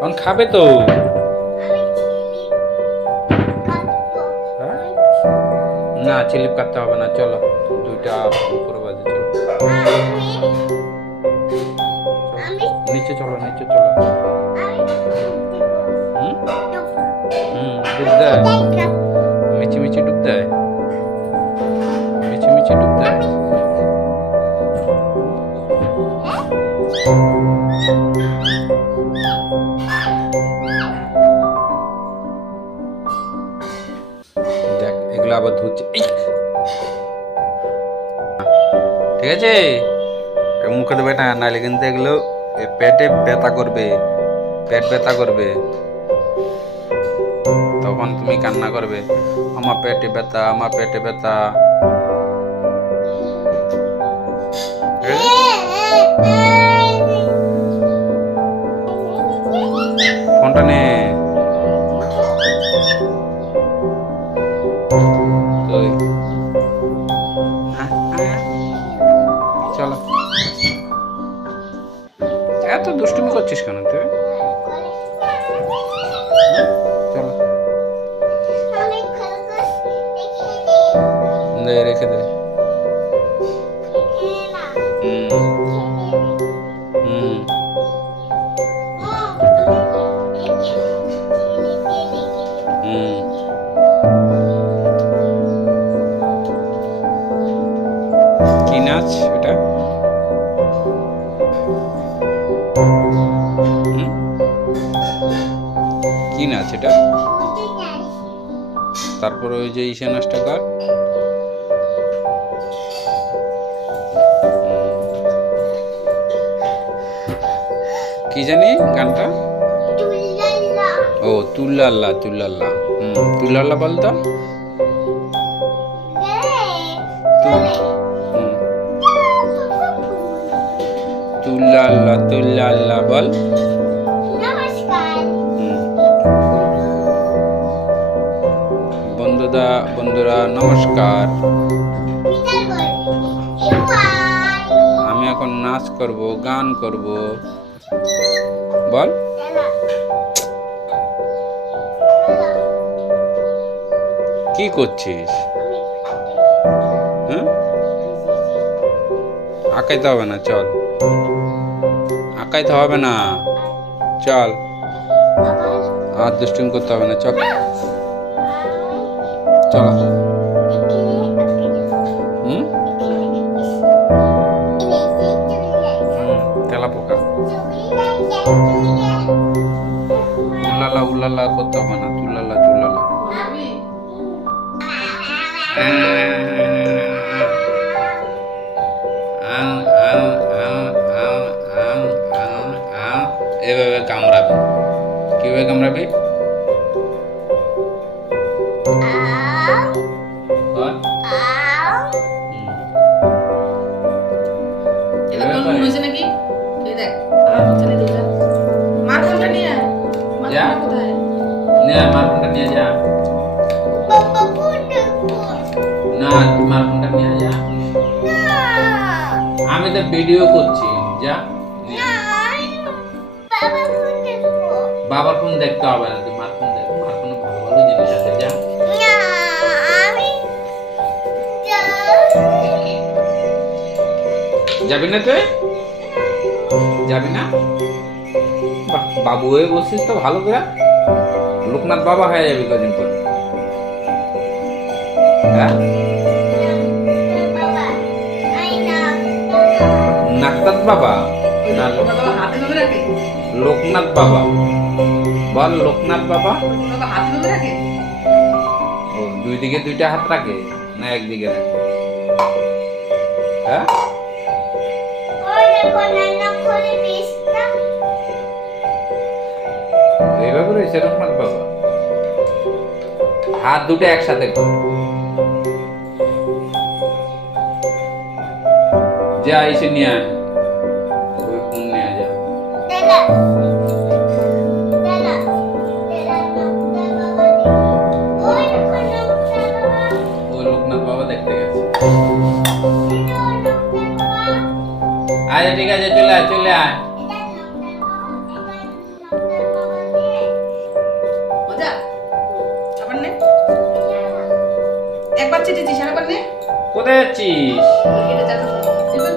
এখন খাবে তো। হ্যাঁ? না চিলিপ কাটতে হবে না, চলো 2টা উপরে বাজে, চলো নিচে চলো, নিচে চলো। হুম হুম, ডুব দেয়, মিচি মিচি ডুব দেয়, মিচি মিচি ডুব দেয়। দেখ এগুলো আবার ধুচ্ছে, ঠিক আছে? মুখে দেবে না, নাহলে কিন্তু এগুলো পেটে ব্যথা করবে, পেট ব্যথা করবে, তখন তুমি কান্না করবে, আমার পেটে ব্যথা, আমার পেটে ব্যথা। ফোনটা নে। চলো, এত দুষ্টুমি করছিস কেন তুই? চলো দে, রেখে দে। হুম হুম কি নাচ এটা? হুম কি নাচ এটা? তারপর ওই যে ইসে নাচটা কর। কি জানি গানটা? ও তুল্লাল্লা, তুল্লাল্লা। তুল্লাল্লা বলতো। তুল্লাল্লা, তুল্লাল্লা বল। বন্ধুরা নমস্কার। আমি এখন নাচ করব, গান করব, বল। কি করছিস? হ্যাঁ, আঁকাইতে হবে না, চল। আঁকাইতে হবে না, চল। আর দুষ্টুমি করতে হবে না, চল চলো। তেলা পোকা। উল্লালা উল্লালা করতে হবে না, তুল্লালা তুল্লালা। এভাবে কামড়াবি, কিভাবে কামড়াবি? আমি তো ভিডিও করছি, যা। বাবার ফোন দেখতে হবে না, তুই মার ফোন দেখ, মার ফোনে ভালো ভালো জিনিস আছে, যা। যাবি না তুই? যাবি না? বাবু হয়ে বসছিস তো ভালো করে, লোকনাথ বাবা হয়ে যাবি কদিন পর। হ্যাঁ, নাকতাত বাবা না লোকনাথ বাবা বল। লোকনাথ বাবা ও 2 দিকে 2টা হাত রাখে না একদিকে রাখে? হ্যাঁ, এইভাবে রয়েছে লোকনাথ বাবা, হাত 2টা একসাথে কর। যা এসে নিয়ে আয়, ওই ফোন নিয়ে যা। ওই লোকনাথ বাবা দেখতে গেছে। আচ্ছা ঠিক আছে, চলে আয়, চলে আয়। এসেছিস আর নে কোথায় যাচ্ছিস? এটা চালু কর। এবার